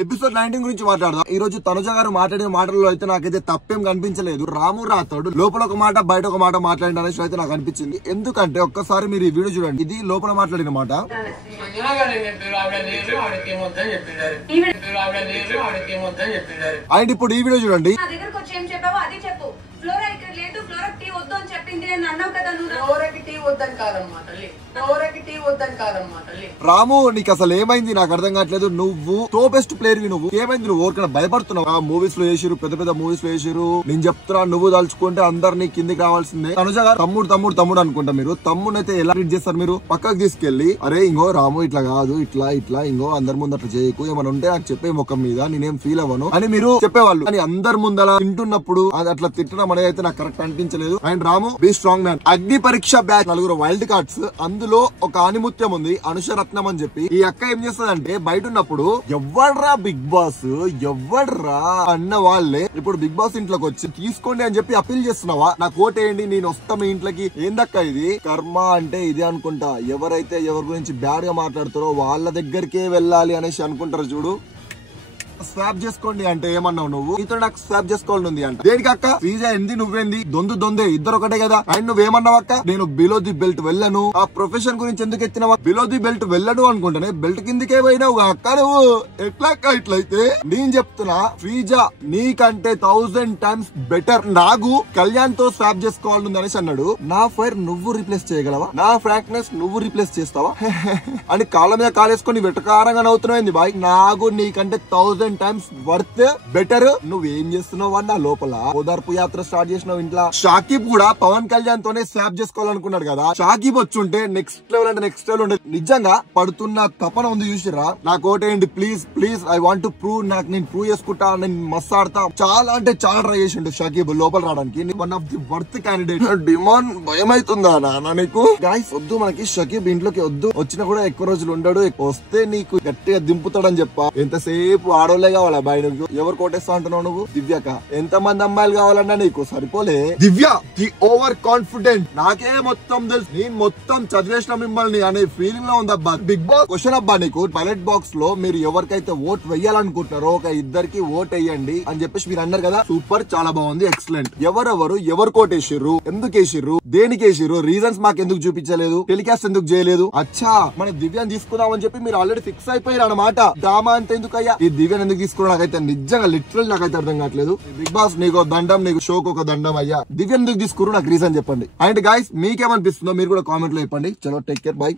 Episode 19 గురించి మాట్లాడదాం. ఈ రోజు తనుజ గారు మాట్లాడిన మాటల్లో అయితే నాకైతే తప్పేం కనిపించలేదు. రాము రాథోడ్ లోపల ఒక మాట బయట ఒక మాట మాట్లాడిన అనేసి అయితే నాకు అనిపించింది. ఎందుకంటే ఒక్కసారి మీరు ఈ వీడియో చూడండి. ఇది లోపల మాట్లాడిన మాట. అండ్ ఇప్పుడు ఈ వీడియో చూడండి. రాము నీకు అసలు ఏమైంది నాకు అర్థం కావట్లేదు. నువ్వు టోపెస్ట్ ప్లేయర్ నువ్వు ఏమైంది? నువ్వు ఎవరికైనా భయపడుతున్నావు? ఆ మూవీస్ లో వేసిరు, పెద్ద పెద్ద మూవీస్ లో వేసిరు. నేను చెప్తున్నా, నువ్వు తలుచుకుంటే అందరినీ కిందికి రావాల్సిందే. తనుజ గారు తమ్ముడు తమ్ముడు తమ్ముడు అనుకుంటా. మీరు తమ్ముడు అయితే ఎలా ట్రీట్ చేస్తారు? మీరు పక్కకు తీసుకెళ్లి అరే ఇంగో రాము ఇట్లా కాదు, ఇట్లా ఇట్లా ఇంగో అందరి ముందు అట్లా చేయకు, ఏమైనా ఉంటే నాకు చెప్పే ముఖం మీద నేనేం ఫీల్ అవ్వను అని మీరు చెప్పేవాళ్ళు. కానీ అందరి ముందు అలా తింటున్నప్పుడు అట్లా తిట్టడం అనేది అయితే నాకు కరెక్ట్ అనిపించలేదు. And Ramu be strong man. Agni Pariksha batch 4 wild cards, అందులో ఒక ఆనిముత్యం ఉంది, అనుషరత్నం అని చెప్పి. ఈ అక్క ఏం చేస్తుందంటే బయట ఉన్నప్పుడు ఎవ్వడ్రా బిగ్ బాస్ ఎవ్వడ్రా అన్న వాళ్ళే ఇప్పుడు బిగ్ బాస్ ఇంట్లోకి వచ్చి తీసుకోండి అని చెప్పి అప్పీల్ చేస్తున్నావా? నాకు ఓటేయండి, నేను వస్తా మీ ఇంట్లోకి. ఏందక్క ఇది? కర్మ అంటే ఇది అనుకుంటా. ఎవరైతే ఎవరి గురించి బ్యాడ్ గా మాట్లాడుతారో వాళ్ళ దగ్గరికే వెళ్ళాలి అనేసి అనుకుంటారు చూడు. స్వాప్ చేసుకోండి అంటే ఏమన్నావు నువ్వు? ఇతను నాకు స్వాప్ చేసుకోవాలని ఉంది అంట. దేనికి అక్క? శ్రీజ ఎంది నువ్వేంది? దొందే ఇద్దరు ఒకటే కదా. అండ్ నువ్వేమన్నావు అక్క? నేను బిలో ది బెల్ట్ వెళ్ళను. ఆ ప్రొఫెషన్ గురించి ఎందుకు ఎత్తినావా? బిలో ది బెల్ట్ వెళ్ళను అనుకుంటానే బెల్ట్ కిందికే పోయినావు అక్క. నువ్వు ఎట్లా అక్క? ఇట్లయితే నేను చెప్తున్నా, శ్రీజ నీకంటే 1000 టైమ్స్ బెటర్. నాకు కళ్యాణ్ తో స్వాప్ చేసుకోవాలని అనేసి అన్నాడు. నా ఫైర్ నువ్వు రీప్లేస్ చేయగలవా? నా ఫ్రాంక్నెస్ నువ్వు రీప్లేస్ చేస్తావా అని కాళ్ళ మీద కాలేసుకొని వెటకారంగా నవ్వుతున్నాయింది బాయ్. నాకు నీకంటే 1000 టైమ్స్ వర్త్ బెటర్. నువ్వేం చేస్తున్నావు అన్న లోపల ఓదార్పు యాత్ర స్టార్ట్ చేసినావు ఇంట్లో. షాకిబ్ కూడా పవన్ కళ్యాణ్ తోనే స్వాప్ చేసుకోవాలనుకున్నాడు కదా. షాకిబ్ వచ్చుంటే నెక్స్ట్ లెవెల్ అంటే నెక్స్ట్ లెవెల్ ఉండేది. నిజంగా పడుతున్న తపన ఉంది చూసిరా. నాకు ఓటేయండి please please, I want to prove. నాకు నేను ప్రూవ్ చేసుకుంటా, నేను మస్తు ఆడతా. చాలా అంటే చాలా ట్రై చేసిండు షాకిబ్ లోపల రావడానికి. One of the worth candidate. Demand భయం అవుతుందా నాన్న నీకు? గాయ్స్ వద్దు, మనకి షకీబ్ ఇంట్లోకి వద్దు. వచ్చినా కూడా ఎక్కువ రోజులు ఉండడు. వస్తే నీకు గట్టిగా దింపుతాడని చెప్పా. ఎంతసేపు ఆడోళ్ళే కావాలా బాయ్? నువ్వు ఎవరు కోటేస్తా అంటున్నావు నువ్వు? దివ్యక ఎంత మంది అమ్మాయిలు కావాలన్నా నీకు సరిపోలే. దివ్య ది ఓవర్ కాన్ఫిడెంట్. నాకే మొత్తం తెలుసు, నేను మొత్తం చదివేసిన మిమ్మల్ని అనే ఫీలింగ్ లో ఉందబ్బా. బిగ్ బాస్ క్వశ్చన్ అబ్బా నీకు. బ్యాలెట్ బాక్స్ లో మీరు ఎవరికైతే ఓట్ వెయ్యాలనుకుంటున్నారో ఒక ఇద్దరికి ఓట్ వేయండి అని చెప్పేసి మీరు అన్నారు కదా. సూపర్, చాలా బాగుంది, ఎక్సలెంట్. ఎవరు కోటేసిర్రు, ఎందుకు వేసిర్రు, దేనికి వేసిర్రు, రీజన్స్ మాకు ఎందుకు చూపించలేదు, టెలికాస్ట్ ఎందుకు చేయలేదు? అచ్చా మన దివ్యాన్ని తీసుకుందాం అని చెప్పి మీరు ఆల్రెడీ ఫిక్స్ అయిపోయారు అన్నమాట. డ్రామా అంత ఎందుకు అయ్యా? ఈ దివ్యాన్ని ఎందుకు తీసుకున్నా నాకైతే నిజంగా లిటరల్ నాకైతే అర్థం కావట్లేదు. బిగ్ బాస్ నీకు దండం, నీకు షోకు ఒక దండం అయ్యా. దివ్యాన్ని ఎందుకు తీసుకున్నారు నాకు రీజన్ చెప్పండి. అండ్ గైస్ మీకేమనిపిస్తుందో మీరు కూడా కామెంట్ లో చెప్పండి. చలో టేక్ కేర్, బై.